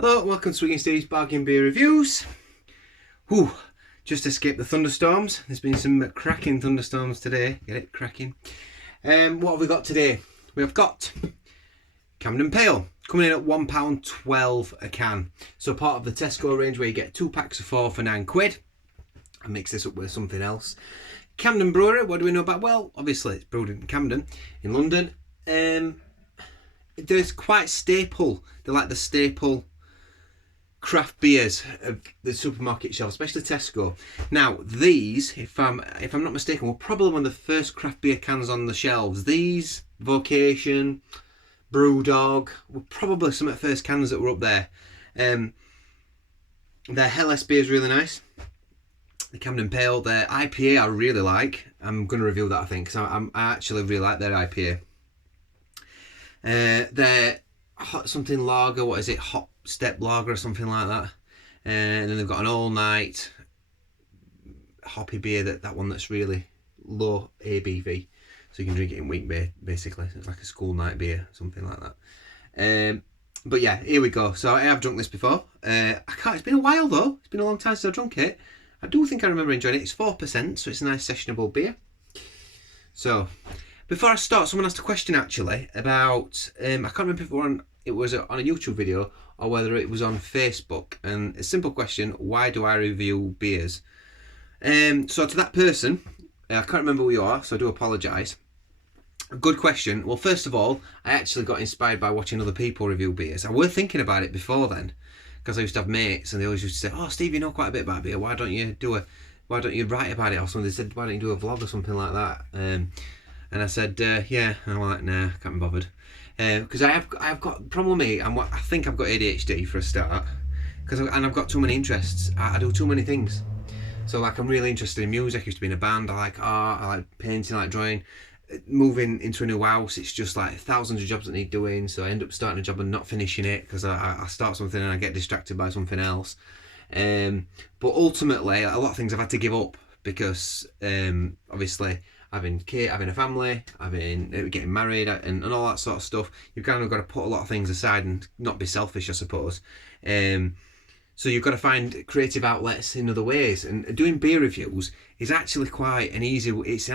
Hello, welcome to Swiggin Steve's Bargain Beer Reviews. Whew, just escaped the thunderstorms. There's been some cracking thunderstorms today. Get it? Cracking. What have we got today? We have got Camden Pale, coming in at £1.12 a can. So part of the Tesco range where you get 2 packs of 4 for £9. I mix this up with something else. Camden Brewery, what do we know about? Well, obviously it's brewed in Camden, in London. They're quite staple. They're like the staple craft beers of the supermarket shelf, especially Tesco. Now these, if I'm not mistaken, were probably one of the first craft beer cans on the shelves. These, Vocation, Brewdog, were probably some of the first cans that were up there. Their Helles beer is really nice. The Camden Pale, their IPA I really like. I'm going to review that, I think, because I actually really like their IPA. Their hot something lager, what is it, hot step lager or something like that, and then they've got an all night hoppy beer, that one that's really low ABV, so you can drink it in week beer basically. It's like a school night beer, something like that. But yeah, here we go. So I have drunk this before. It's been a while though, it's been a long time since I've drunk it. I do think I remember enjoying it. It's 4%, so it's a nice sessionable beer. So before I start, someone asked a question actually about I can't remember if it was on a YouTube video or whether it was on Facebook, and a simple question: why do I review beers? So to that person, I can't remember who you are, so I do apologise. Good question. Well, first of all, I actually got inspired by watching other people review beers. I was thinking about it before then, because I used to have mates and they always used to say, "Oh, Steve, you know quite a bit about beer. Why don't you write about it?" Or something. They said, "Why don't you do a vlog or something like that?" And I said, yeah. And I'm like, nah, can't be bothered. Because I've got a problem with me. I think I've got ADHD for a start. And I've got too many interests. I do too many things. So like, I'm really interested in music. I used to be in a band. I like art. I like painting. I like drawing. Moving into a new house, it's just like thousands of jobs that need doing. So I end up starting a job and not finishing it because I start something and I get distracted by something else. But ultimately, a lot of things I've had to give up because obviously, having a family, getting married, and all that sort of stuff, you've kind of got to put a lot of things aside and not be selfish, I suppose. So you've got to find creative outlets in other ways. And doing beer reviews is actually quite an easy. It's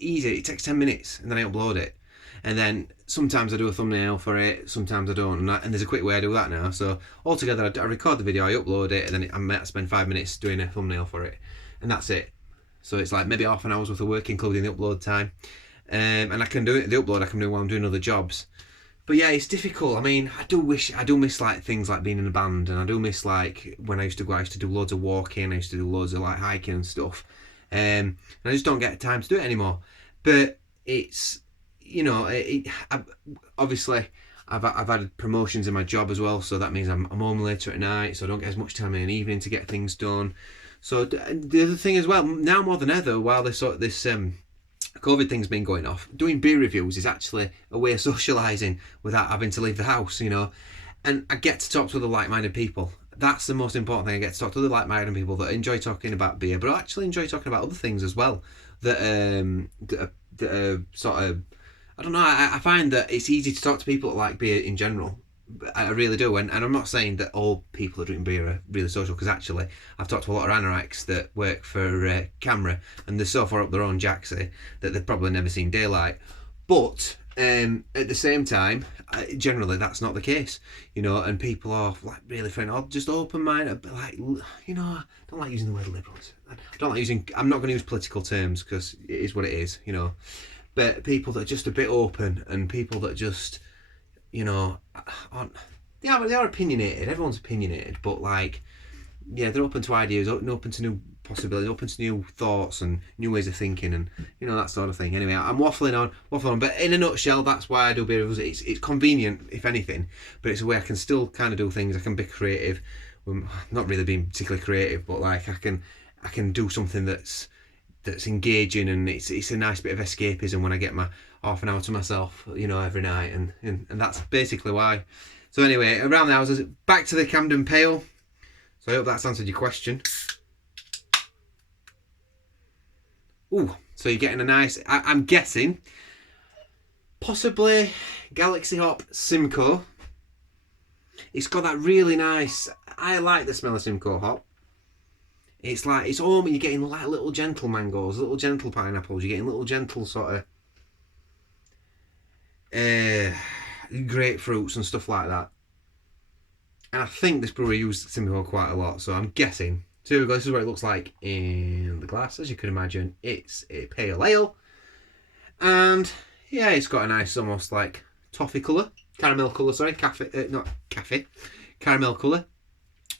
easy. It takes 10 minutes, and then I upload it. And then sometimes I do a thumbnail for it, sometimes I don't, and there's a quick way I do that now. So altogether, I record the video, I upload it, and then I might spend 5 minutes doing a thumbnail for it, and that's it. So it's like maybe half an hour's worth of work, including the upload time. And I can do it, the upload I can do while I'm doing other jobs. But yeah, it's difficult. I mean, I do miss like things like being in a band, and I do miss like when I used to do loads of walking, I used to do loads of like hiking and stuff. And I just don't get time to do it anymore. But it's, obviously I've had promotions in my job as well, so that means I'm home later at night, so I don't get as much time in the evening to get things done. So the other thing as well, now more than ever, while this COVID thing's been going off, doing beer reviews is actually a way of socialising without having to leave the house, and I get to talk to other like-minded people. That's the most important thing. I get to talk to other like-minded people that enjoy talking about beer, but actually enjoy talking about other things as well, that are sort of, I don't know, I find that it's easy to talk to people that like beer in general. I really do, and I'm not saying that all people that drink beer are really social, because actually I've talked to a lot of anoraks that work for Camera, and they're so far up their own jacksie that they've probably never seen daylight. But at the same time, generally that's not the case, and people are like really friendly, or just open-minded, but like, I don't like using the word liberals. I'm not going to use political terms because it is what it is, but people that are just a bit open, and people that just, they are opinionated. Everyone's opinionated, but like, yeah, they're open to ideas, open to new possibilities, open to new thoughts and new ways of thinking, and that sort of thing. Anyway, I'm waffling on, but in a nutshell, that's why I do beer reviews. It's convenient, if anything, but it's a way I can still kind of do things. I can be creative, not really being particularly creative, but like I can do something that's engaging, and it's a nice bit of escapism when I get my half an hour to myself, every night, and that's basically why. So anyway, around the houses, back to the Camden Pale. So I hope that's answered your question. Ooh, so you're getting a nice, I'm guessing, possibly Galaxy Hop Simcoe. It's got that really nice. I like the smell of Simcoe hop. It's like it's almost you're getting like little gentle mangoes, little gentle pineapples. You're getting little gentle sort of grapefruits and stuff like that. And I think this brewery used Simcoe quite a lot, so I'm guessing. So here we go. This is what it looks like in the glass. As you can imagine, it's a pale ale, and yeah, it's got a nice almost like toffee colour, caramel colour. Sorry, caramel colour.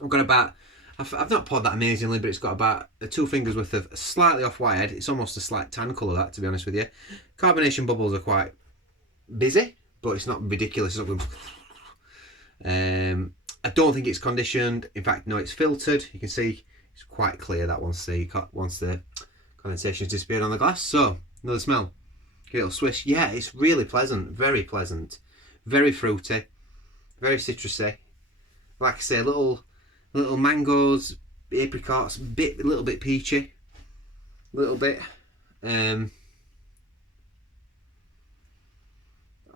I've got about. I've not poured that amazingly, but it's got about 2 fingers worth of slightly off-white. It's almost a slight tan colour, that, to be honest with you. Carbonation bubbles are quite busy, but it's not ridiculous. It's not I don't think it's conditioned. In fact, no, it's filtered. You can see it's quite clear that once the condensation has disappeared on the glass. So, another smell. Get a little swish. Yeah, it's really pleasant. Very pleasant. Very fruity. Very citrusy. Like I say, little mangoes, apricots, a little bit peachy, a little bit. I'm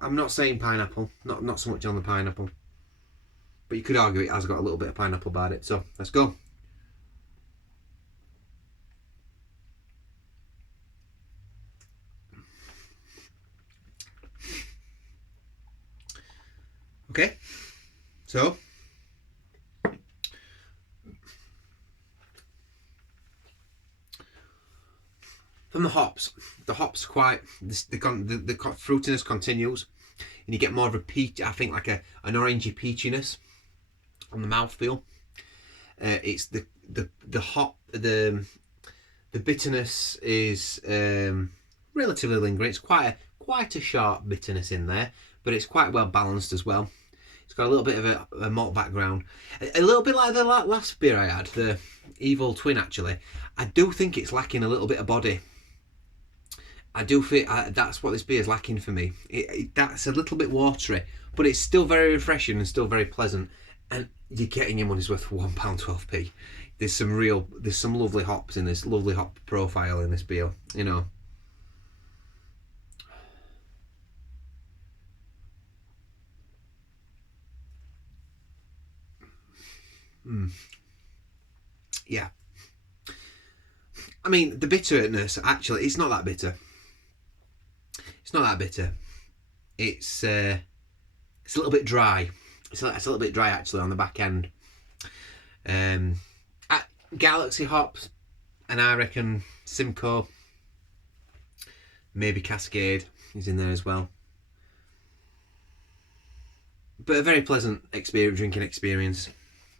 not saying pineapple, not so much on the pineapple, but you could argue it has got a little bit of pineapple about it. So let's go. Okay, so. From the hops are quite the fruitiness continues, and you get more of a peach. I think like an orangey peachiness on the mouthfeel. It's the bitterness is relatively lingering. It's quite a sharp bitterness in there, but it's quite well balanced as well. It's got a little bit of a malt background, a little bit like the last beer I had, the Evil Twin. Actually, I do think it's lacking a little bit of body. I do feel that's what this beer is lacking for me. That's a little bit watery, but it's still very refreshing and still very pleasant. And you're getting your money's worth for £1.12p. There's some lovely hops in this, lovely hop profile in this beer. You know. Yeah. I mean, the bitterness actually, it's not that bitter. It's not that bitter. It's a little bit dry. It's a little bit dry actually on the back end. Galaxy hops, and I reckon Simcoe, maybe Cascade is in there as well. But a very pleasant drinking experience.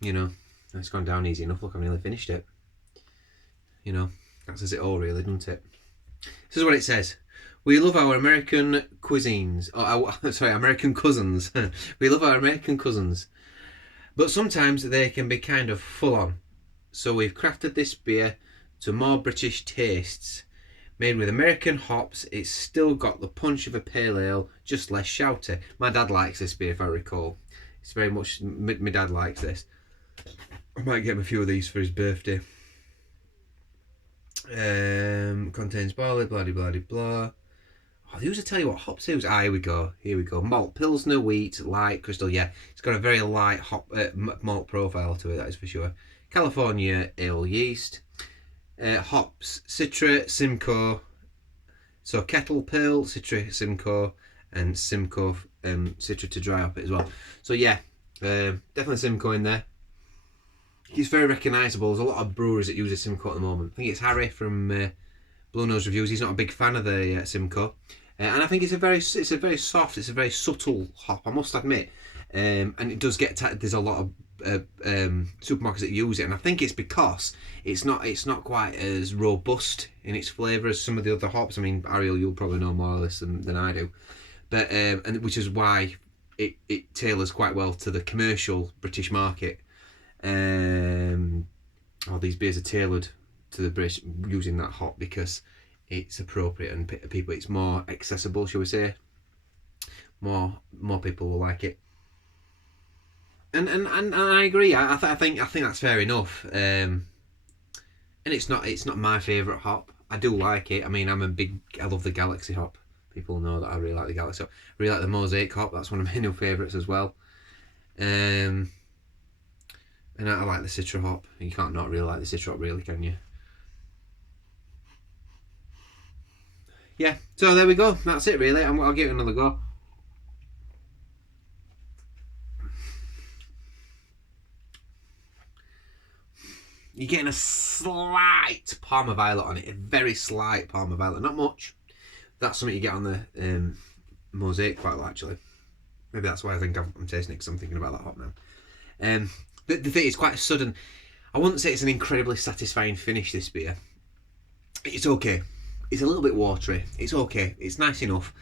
You know, it's gone down easy enough. Look, I've nearly finished it. You know, that says it all really, doesn't it? This is what it says. We love our American cuisines. American cousins. We love our American cousins. But sometimes they can be kind of full on. So we've crafted this beer to more British tastes. Made with American hops, it's still got the punch of a pale ale, just less shouty. My dad likes this beer, if I recall. It's very much, my dad likes this. I might get him a few of these for his birthday. Contains barley, blah blah blah blah. Oh, they used to tell you what hops it was. Here we go. Malt, Pilsner, wheat, light, crystal. Yeah, it's got a very light hop malt profile to it, that is for sure. California ale yeast. Hops, Citra, Simcoe. So kettle, Pearl, Citra, Simcoe, and Simcoe, Citra to dry up it as well. So yeah, definitely Simcoe in there. It's very recognisable. There's a lot of breweries that use Simcoe at the moment. I think it's Harry from Blue Nose Reviews. He's not a big fan of the Simcoe, and I think it's a very soft, it's a very subtle hop, I must admit. And it does get there's a lot of supermarkets that use it, and I think it's because it's not quite as robust in its flavour as some of the other hops. I mean, Ariel, you'll probably know more of this than I do, but and which is why it tailors quite well to the commercial British market. All these beers are tailored to the British using that hop because it's appropriate and people, it's more accessible, shall we say. More people will like it, and I agree. I think that's fair enough. And it's not my favourite hop. I do like it. I mean, I love the Galaxy hop. People know that I really like the Galaxy hop. I really like the Mosaic hop. That's one of my new favourites as well. And I like the Citra hop. You can't not really like the Citra hop, really, can you? Yeah, so there we go. That's it, really. I'll give it another go. You're getting a slight Parma Violet on it, a very slight Parma Violet, not much. That's something you get on the Mosaic quite a lot, actually. Maybe that's why I think I'm tasting it, because I'm thinking about that hop now. The thing is quite sudden. I wouldn't say it's an incredibly satisfying finish, this beer. It's okay. It's a little bit watery. It's okay. It's nice enough.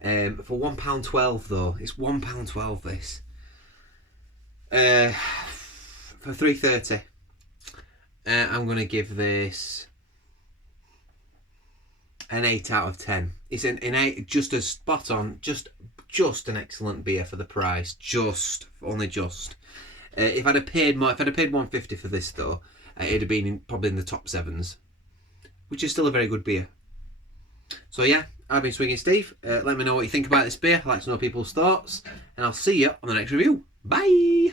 For £1.12 though, it's £1.12 this. For $3.30. I'm going to give this an 8 out of 10. It's an 8, just as spot on, just an excellent beer for the price. Only just. If I'd have paid more, if I'd have paid £1.50 for this though, it'd have been probably in the top 7s, which is still a very good beer. So yeah, I've been Swiggin Steve. Let me know what you think about this beer. I'd like to know people's thoughts, and I'll see you on the next review. Bye.